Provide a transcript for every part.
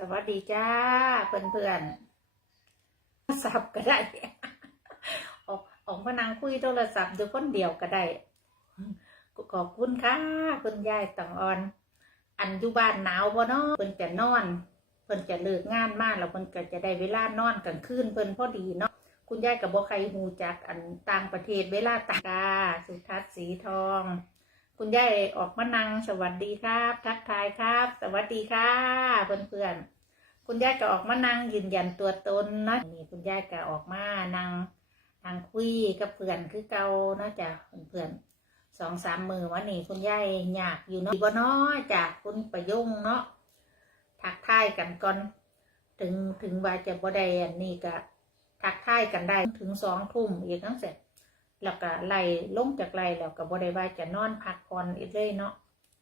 สวัสดีจ้าเพื่อนเพื่อนสับก็ได้ ออกออกมานั่งคุยโทรศัพท์ดูคนเดียวก็ได้ขอบคุณค่ะคุณยายตังอ่อน อันอยู่บ้านหนาวบ่เนาะเพิ่นจะนอน เพิ่นจะเลิกงานมาแล้วเพิ่นก็จะได้เวลานอนกลางคืนเพิ่นพอดีเนาะคุณยายกับบ่ใครฮู้จักอันต่างประเทศเวลาต่างกาสุทัศน์สีทอง คุณยายออกมานั่งสวัสดีครับ ทักทายครับ สวัสดีค่ะเพื่อนๆคุณยายก็ออกมานั่งยืนยันตัวตนเนาะนี่คุณยายก็ออกมานั่งนั่งคุยกับเพื่อนคือเก่านาะจ้ะเพื่อนๆสองสามมือวันนี้คุณยายอยากอยู่เนาะบ่นาะจากคุณประยงเนาะทักทายกันก่อน ถึงถึงว่าจะบ่ได้อันนี้ก็ทักทายกันได้ถึงสองทุ่มอีกทั้งเสร็จ แล้วก็ไล่ลงจากไล่แล้วก็บ่ได้ว่าจะนอนพักผ่อนอีกเลยเนาะ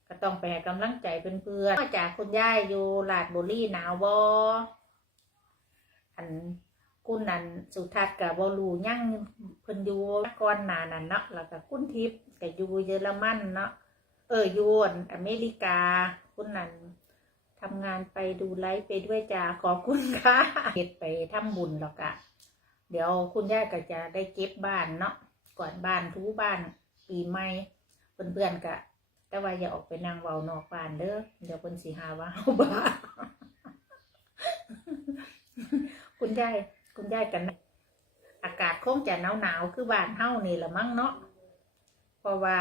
ก็ต้องไปให้กำลังใจเพื่อนๆนอกจากคุณยายอยู่ลาดบุรีหนาวบ่อันคุณนันสุทัศน์กับบ่รู้ยังเพิ่นอยู่ก่อนหนานันเนาะแล้วก็คุณทิพย์ก็อยู่เยอรมันเนาะเออยูนอเมริกา คุณนันทำงานไปดูไลฟ์ไปด้วยจ้าขอบคุณค่ะเฮ็ดไปทำบุญแล้วก็เดี๋ยวคุณยายก็จะได้เก็บบ้านเนาะ ก่อนบ้านทูบ้านปีใหม่เพื่อนๆกะ แต่ว่าอย่าออกไปนั่งเว้านอกบ้านเด้อเดี๋ยวเพิ่นสิหาว่าเฮาบ้าคุณยายคุณยายกัน อากาศคงจะหนาวๆคือบ้านเฮานี่ละมั้งเนาะเพราะว่า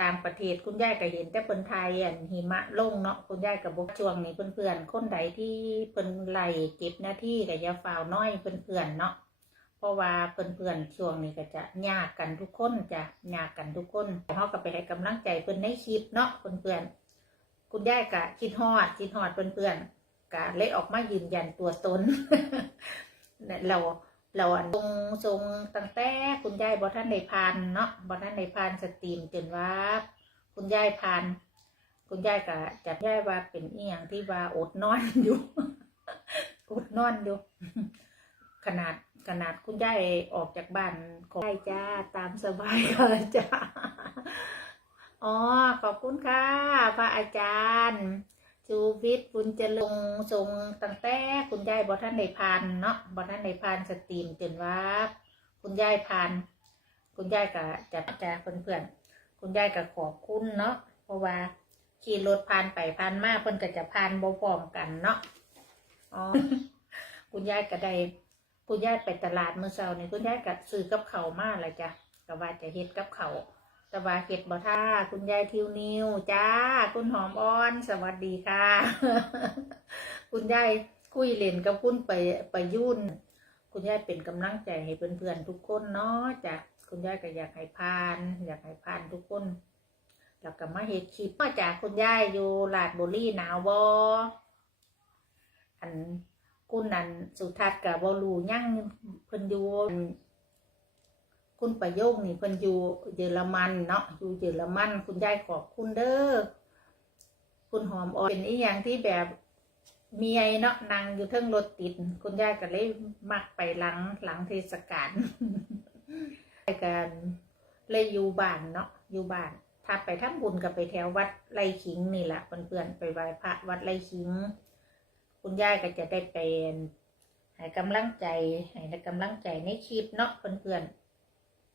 ต่างประเทศคุณยายก็เห็นแต่เพิ่นไทยอันหิมะลงเนาะคุณยายก็บอกช่วงนี้เพื่อนๆคนใดที่เพิ่นไล่เก็บหน้าที่ก็อย่าฝ่าวน้อยเพื่อนๆเนาะ ราะว่าเพื่อนๆช่วงนี้ก็จะยากกันทุกคนจะยากกันทุกคนเขาก็ไปให้กำลังใจเพื่อนในคลิปเนาะเพื่อนๆคุณยายกะคิดฮอดคิดฮอดเพื่อนๆกะเลยออกมายืนยันตัวตนเนี่ยเราเราอันทรงทรงตั้งแต่คุณยายบอท่านในพานเนาะบอท่านในพานสตรีมจนว่า คุณยายพาน คุณยายกะจับยายว่าเป็นอีหยังที่ว่าอดนอนอยู่อดนอนอยู่ ขนาด ขนาดคุณยายออกจากบ้านขอได้จ้าตามสบายค่ะจ้าอ๋อขอบคุณค่ะ พระอาจารย์ชูวิทย์บุญเจริญทรงตั้งแต่คุณยายบอท่านในพานเนาะบอท่านในพานสตรีมจนว่าคุณยายพาน คุณยายกับจับจ้าเพื่อนๆคุณยายกับขอบคุณเนาะเพราะว่าขี่รถผ่านไปผ่านมาเพิ่นก็จะผ่านบ่พร้อมกันเนาะอ๋อคุณยายก็ได้ คุณยายไปตลาดเมื่อเช้านี่คุณยายก็ซื้อกับเขามาเลยจ้ะก็ว่าจะเฮ็ดกับเขาวแต่ว่าเฮ็ดบ่ท่าคุณยายทิวนิวจ้า คุณหอมอ่อน สวัสดีค่ะ คุณยายคุยเล่นกับคุณไปไปยุ่น คุณยายเป็นกำลังใจให้เพื่อนๆทุกคนเนาะจ้ะคุณยายก็อยากให้พาน อยากให้พานทุกคนแล้วก็มาเฮ็ดคลิปมาจากคุณยายอยู่ลาดบุรีหนาวบ่อัน คุณนันสุทัศน์กับบรูยั่งเพิ่นอยู่คุณประโยคนี่เพิ่นอยู่เยอรมันเนาะอยู่เยอรมัน คุณยายขอบคุณเด้อคุณหอมอ่อนเป็นอีหยังที่แบบเมียเนาะนั่งอยู่เทิงรถติด คุณยายก็เลยมักไปหลังหลังเทศกาลกันเลยอยู่บ้านเนาะอยู่บ้าน ถ้าไปทำบุญก็ไปแถววัดไร่ขิงนี่แหละเพื่อนๆไปไหว้พระวัดไร่ขิง คุณยายก็จะได้เป็นให้กำลังใจให้กำลังใจในคลิปเนาะเพื่อน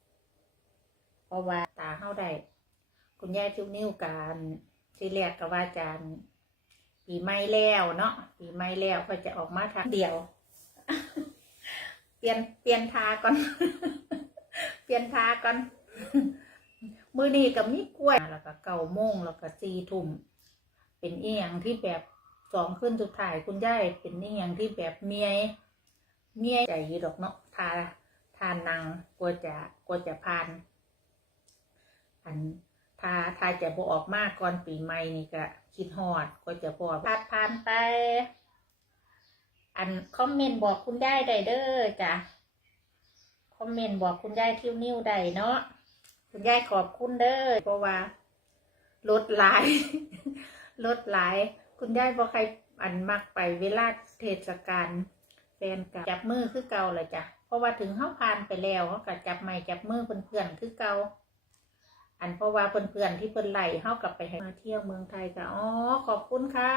ๆเพราะว่าตาเข้าได้คุณยายทุกนิ้วการที่แรกก็ว่าจานปีใหม่แล้วเนาะปีใหม่แล้วก็จะออกมาทางเดียว เปลี่ยนเปลี่ยนทาก่อน เปลี่ยนทาก่อนมือนี้กับมีกล้วยแล้วก็เก่าโมงแล้วก็ซีทุ่มเป็นอีหยังที่แบบ สองขึ้นสุดท้ายคุณยายเป็นนี่อย่างที่แบบเมียเมียใจดอกเนาะทาทานนางกลัวจะกลัวจะพาน อันทาทาจะบออกมากก่อนปีใหม่นี่ก็คิดฮอดกลัวจะบอพาดพานไป อันคอมเมนต์บอกคุณยายได้เด้อจ้ะคอมเมนต์บอกคุณยายทิวนิ้วได้เนาะคุณยายขอบคุณเด้อเพราะว่าลดหลายลดหลาย คุณยายบอใครอันมักไปเวลาเทศกาลแฟนกับจับมือคือเก่าเลยจ้ะเพราะว่าถึงเขาผ่านไปแล้วเขาก็จับไม้จับมือเพื่อนๆคือเก่าอันเพราะว่าเพื่อนๆที่เพิ่นไหลเขากลับไปให้มาเที่ยวเมืองไทยก็อ๋อขอบคุณค่ะ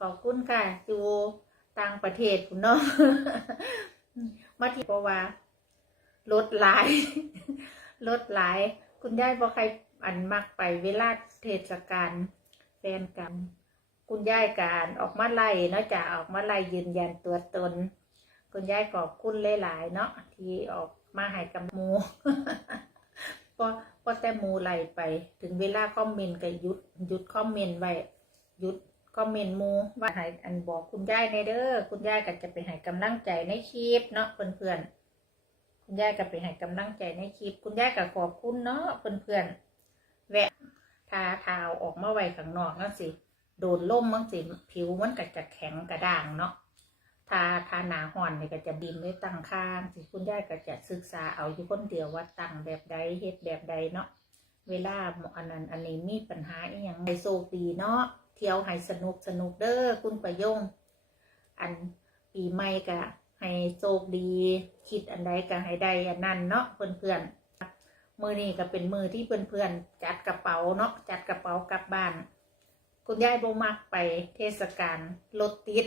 ขอบคุณค่ะอยู่ต่างประเทศคุณเนาะมาที่เพราะว่าลดหลายลดหลาย คุณยายบอใครอันมักไปเวลาเทศกาลแฟนกัน คุณยายการออกมาไล่เนาะจะออกมาไล่ยืนยันตัวตน คุณยายขอบคุณหลายๆเนาะที่ออกมาให้กำหมูพอพอแต่มูไล่ไป ถึงเวลาคอมเมนต์ก็หยุดหยุดคอมเมนต์ไว้หยุดคอมเมนต์มูว่าให้อันบอกคุณยายในเด้อคุณยายก็จะไปให้กำลังใจในคลิปเนาะเพื่อนๆคุณยายก็ไปให้กำลังใจในคลิป คุณยายก็ขอบคุณเนาะเพื่อนๆแวะทาเท้าออกมาไว้ข้างนอกนั่นสิ โดนล่มมั้งสิผิวมันก็จะแข็งกระด้างเนาะทาทาหนาห่อนเนี่ยก็จะบินไว้ตั้งข้างสิคุณยายก็จะศึกษาเอาอยู่คนเดียวว่าตั้งแบบใดเฮ็ดแบบใดเนาะเวลาอันนั้นอันนี้มีปัญหาอีหยังให้โชคดีเนาะเที่ยวให้สนุกสนุกเด้อคุณประยง อันปีใหม่ก็ให้โชคดีคิดอันใดก็ให้ได้อันนั้นเนาะเพื่อนๆมือนี้ก็เป็นมือที่เพื่อนๆจัดกระเป๋าเนาะจัดกระเป๋ากลับบ้าน คุณยายโบมักไปเทศกาลรถติด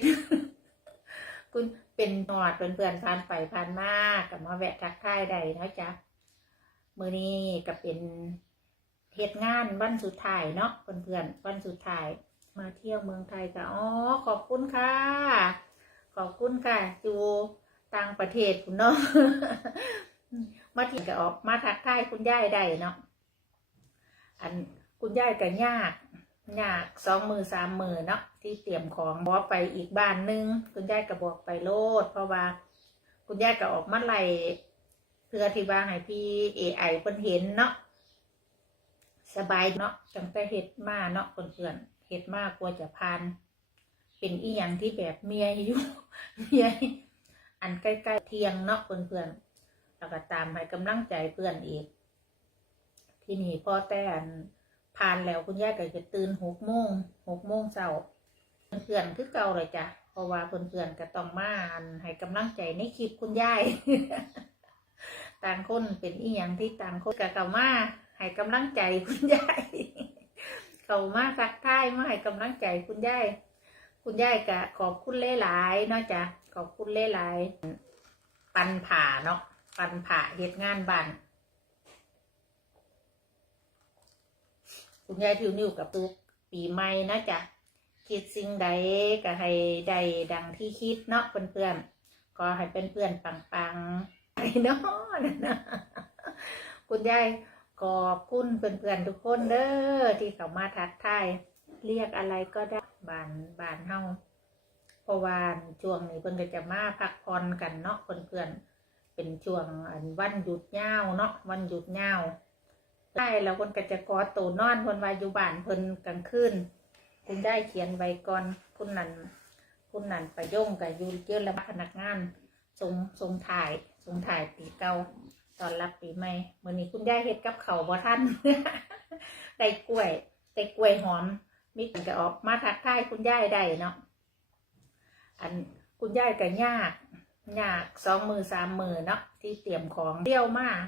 คุณเป็นหนอดเพื่อนๆผ่านไปผ่านมากับมาแวะทักทายใดนะจ๊ะมือนี้ก็เป็นเหตุงานวันสุดท้ายเนาะเพื่อนๆวันสุดท้าย มาเที่ยวเมืองไทยก็อ๋อขอบคุณค่ะ ขอบคุณค่ะอยู่ต่างประเทศคุณเนาะมาที่ก็ออกมาทักทายคุณยายได้เนาะอันคุณยายก็ยาก ยากสองมือสามมือเนาะที่เตรียมของบอกไปอีกบ้านหนึงคุณยายก็บอกไปโลด เพราะว่า คุณยายก็ออกมาไล่เพื่อที่ว่าให้พี่เอไอเพิ่นเห็นเนาะสบายเนาะตั้งแต่เฮ็ดมาเนาะเพื่อนๆเฮ็ดมากกว่าจะพานเป็นอีหยังที่แบบเมียอยู่เมียอันใกล้ๆเทียงเนาะเพื่อนๆแล้วก็ตามให้กำลังใจเพื่อนอีก ที่นี่พ่อแต่อัน ผ่านแล้วคุณยายก็จะตื่นหกโมงหกโมงเช้าเพื่อนคือเก่าเลยจ้ะเพราะว่าเพื่อนๆก็ต้องมาให้กำลังใจในคลิปคุณยายต่างคนเป็นอีหยังที่ต่างคนกับเก่ามาให้กำลังใจคุณยายเขามาสักท้ายมาให้กำลังใจคุณยายคุณยายก็ขอบคุณหลายๆเนาะจ้ะขอบคุณหลายๆปันผ่าเนาะปันผ่าเหตุงานบ้าน คุณยายทิวนิวกับตุกปีใหม่นะจ๊ะคิดสิ่งใดก็ให้ได้ดังที่คิดเนาะเพื่อนๆก็ให้เป็นเพื่อนปังๆไอ้เนาะนะคุณยายขอบคุณเพื่อนๆทุกคนเด้อที่เขามาทักทายเรียกอะไรก็ได้บานบานเฮาเพราะว่าช่วงนี้เพิ่อนก็จะมาพักผ่อนกันเนาะเพื่อนๆเป็นช่วงวันหยุดยาวเนาะวันหยุดยาว ใช่แล้วคนก็จะกอดตัวนอนคนวาอยู่บ้านเพิ่นกลางคืนคุณได้เขียนไว้ก่อนคุณนั่นคุณนั่นประยงกับยูเยอะแล้วพนักงานส่งส่งถ่ายส่งถ่ายปีเก่าตอนรับปีใหม่เมื่อนี้คุณได้เฮ็ดกับเขาบ่ท่านได้กล้วยได้กล้วยหอมมีกันก็ออกมาทักทายคุณยายได้เนาะอันคุณยายก็ยากยากสองมือสามมือเนาะที่เตรียมของเดี่ยวมาก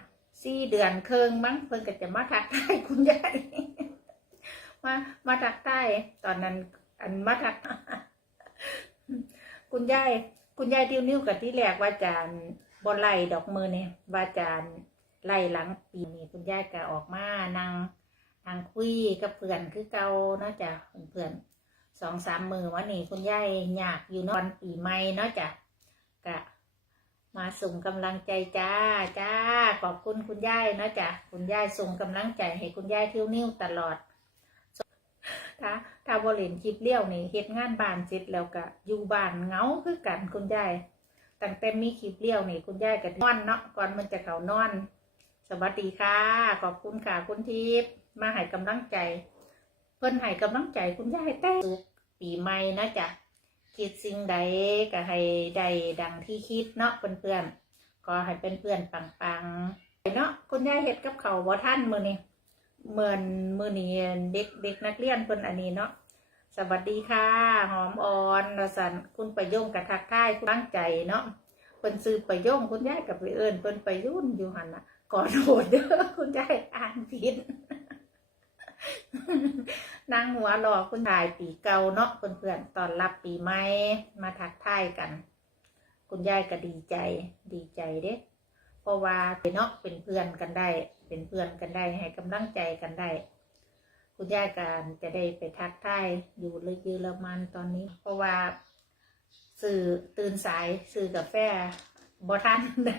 สี่เดือนเคิงมั้งเพิ่นก็จะมาทักทายคุณยายมามาทักทายตอนนั้น อันมาทักคุณยายคุณยายติ้วนิ้วกับที่แรกว่าจานบอไล่ดอกมือเนี่ยว่าจานไล่หลังปีนี้คุณยายก็ออกมานั่งนั่งคุยกับเพื่อนคือเก่าเนาะจ้ะเพื่อนสองสามมือวันนี้คุณยายอยากอยู่นอนปีใหม่เนาะจ้ะกะ มาส่งกำลังใจจ้าจ้า ขอบคุณคุณยายนะจ๊ะคุณยายส่งกำลังใจให้คุณยายเที่ยวนิ้วตลอดถ้าถ้าบริเวณคลิปเลี้ยวนี่เฮ็ดงานบ้านเสร็จแล้วก็อยู่บ้านเงาคือกันคุณยายตั้งแต่มีคลิปเลี้ยวนี่คุณยายก็นอนเนาะก่อนมันจะเขานอน สวัสดีค่ะ ขอบคุณค่ะคุณทิพย์มาให้กำลังใจ เพิ่นให้กำลังใจคุณยายแต่ปีใหม่นะจ๊ะ คิดสิ่งใดก็ให้ได้ดังที่คิดเนาะเพื่อนๆก็ให้เป็นเพื่อนปังๆเนาะคุณยายเฮ็ดกับเขาวบ่ท่านมือนี้เหมือนมือนี้เด็กเด็กนักเรียนเพิ่นอันนี้เนาะสวัสดีค่ะ หอมอ่อนรสันคุณประยงกับทักทายคุณตั้งใจเนาะเพิ่นซื้อประยงคุณยายกับไปเอิญเพิ่นไปยุ่นอยู่หันนะก่อนโหดเด้อคุณยายอ่านผิด นั่งหัวรอคุณชายปีเก่าเนาะเพื่อนๆตอนรับปีใหม่มาทักทายกัน คุณยายก็ดีใจดีใจเด้เพราะว่าเป็นเนาะเป็นเพื่อนกันได้ เป็นเพื่อนกันได้ให้กำลังใจกันได้ คุณยายการจะได้ไปทักทายอยู่เลยเยอรมันตอนนี้ เพราะว่าสื่อตื่นสายสื่อกาแฟบอทันนะ